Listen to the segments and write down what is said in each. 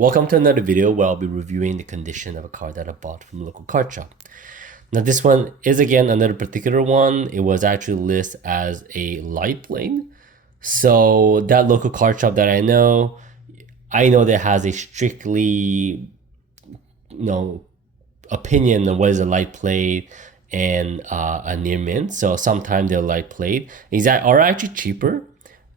Welcome to another video where I'll be reviewing the condition of a card that I bought from a local card shop. Now this one is again another particular one. It was actually listed as a light blade. So that local card shop that I know that has a strictly opinion on what is a light plate and a near mint. So sometimes they're light plate are actually cheaper,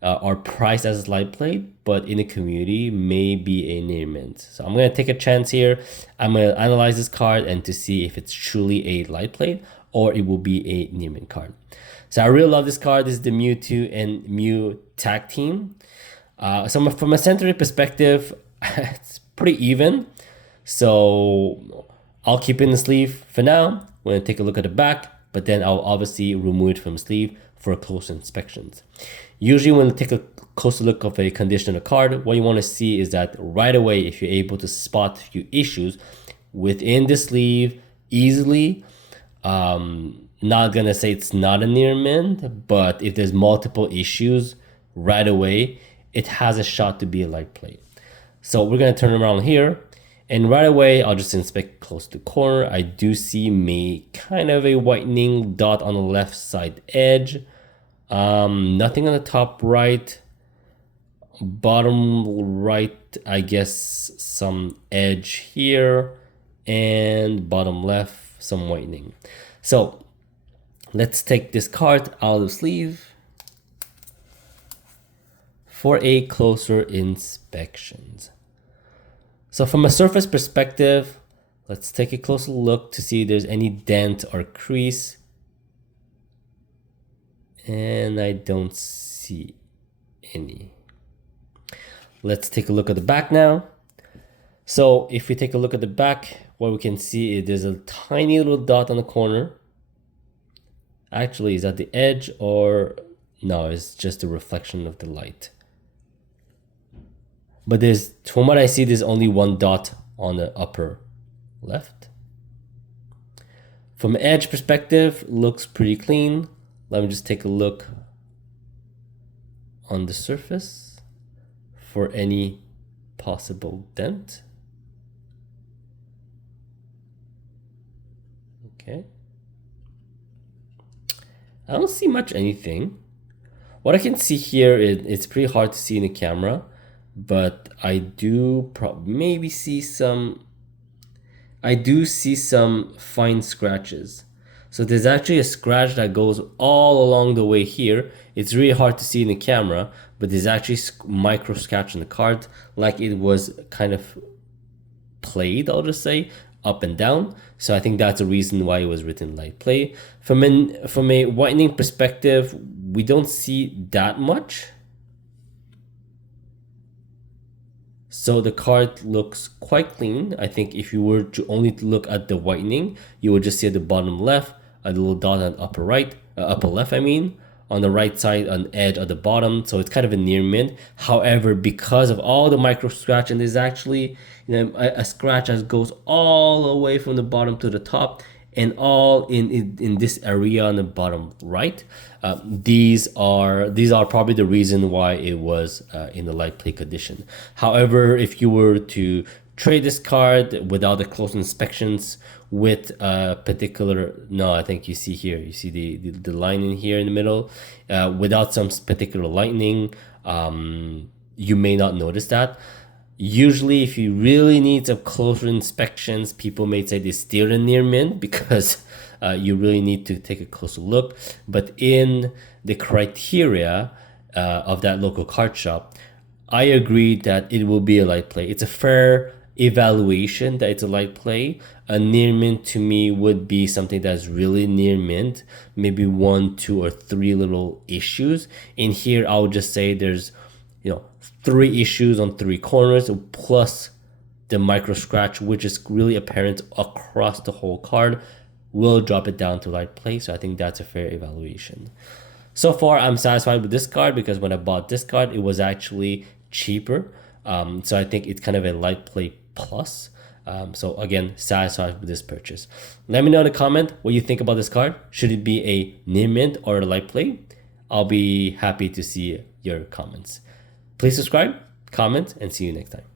are priced as a light plate, but in the community may be a near mint. So I'm gonna take a chance here. I'm gonna analyze this card and to see if it's truly a light plate or it will be a near mint card. So I really love this card. This is the Mewtwo and Mew Tag Team. So from a centered perspective, it's pretty even. So I'll keep it in the sleeve for now. We're gonna take a look at the back, but then I'll obviously remove it from the sleeve for closer inspections. Usually when you take a closer look of a condition of a card, what you want to see is that right away, if you're able to spot a few issues within the sleeve easily, not gonna say it's not a near mint, but if there's multiple issues right away, it has a shot to be a light plate. So we're gonna turn around here, and right away I'll just inspect close to the corner. I do see kind of a whitening dot on the left side edge. Nothing on the top right. Bottom right, I guess some edge here, and bottom left some whitening. So let's take this card out of the sleeve for a closer inspection. So from a surface perspective, let's take a closer look to see if there's any dent or crease. And I don't see any. Let's take a look at the back now. So if we take a look at the back, what we can see is there's a tiny little dot on the corner. Actually, is that the edge or no, it's just a reflection of the light. But from what I see, there's only one dot on the upper left. From an edge perspective, looks pretty clean. Let me just take a look on the surface for any possible dent. Okay. I don't see much anything. What I can see here is it's pretty hard to see in the camera, but I do maybe see some. I do see some fine scratches. So there's actually a scratch that goes all along the way here. It's really hard to see in the camera, but there's actually micro scratch in the card, like it was kind of played, I'll just say, up and down. So I think that's the reason why it was written light play. From a whitening perspective, we don't see that much. So the card looks quite clean. I think if you were to only look at the whitening, you would just see at the bottom left, a little dot on upper right, upper left, on the right side, on the edge at the bottom. So it's kind of a near mint. However, because of all the micro scratch, and there's actually a scratch that goes all the way from the bottom to the top, and all in this area on the bottom right. These are probably the reason why it was in the light play condition. However, if you were to trade this card without the close inspections with a particular, I think you see here, you see the line in here in the middle, without some particular lightning, you may not notice that. Usually, if you really need some closer inspections, people may say they steer the near mint because you really need to take a closer look. But in the criteria of that local card shop, I agree that it will be a light play. It's a fair evaluation that it's a light play. A near mint to me would be something that's really near mint, maybe 1, 2, or 3 little issues. In here, I would just say there's 3 issues on 3 corners plus the micro scratch, which is really apparent across the whole card, will drop it down to light play. So I think that's a fair evaluation. So far, I'm satisfied with this card because when I bought this card, it was actually cheaper. So I think it's kind of a light play plus. So again, satisfied with this purchase. Let me know in the comment what you think about this card. Should it be a near mint or a light play? I'll be happy to see your comments. Please subscribe, comment, and see you next time.